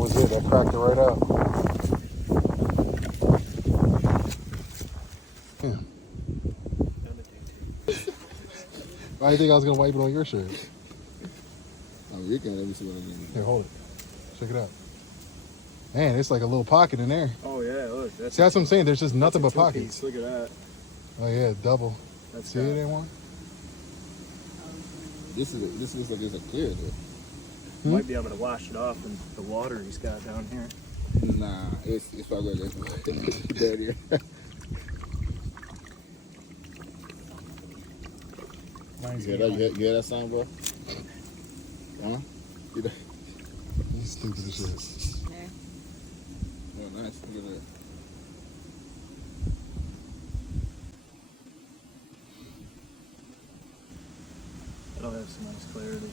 was it. That cracked it right out. Yeah. Why do you think I was going to wipe it on your shirt? Oh, you can. Let me see what I mean. Here, hold it. Check it out. Man, it's like a little pocket in there. Oh, yeah, look. See, that's what I'm saying. There's just nothing but pockets. Look at that. Oh, yeah, double. That's See it in one? This looks like it's a clear though. Might be able to wash it off in the water he's got down here. Nah, it's probably this dirtier. You hear that sound, bro? Huh? You stupid as shit. Oh, nice. Look at that. It'll have some nice clarity.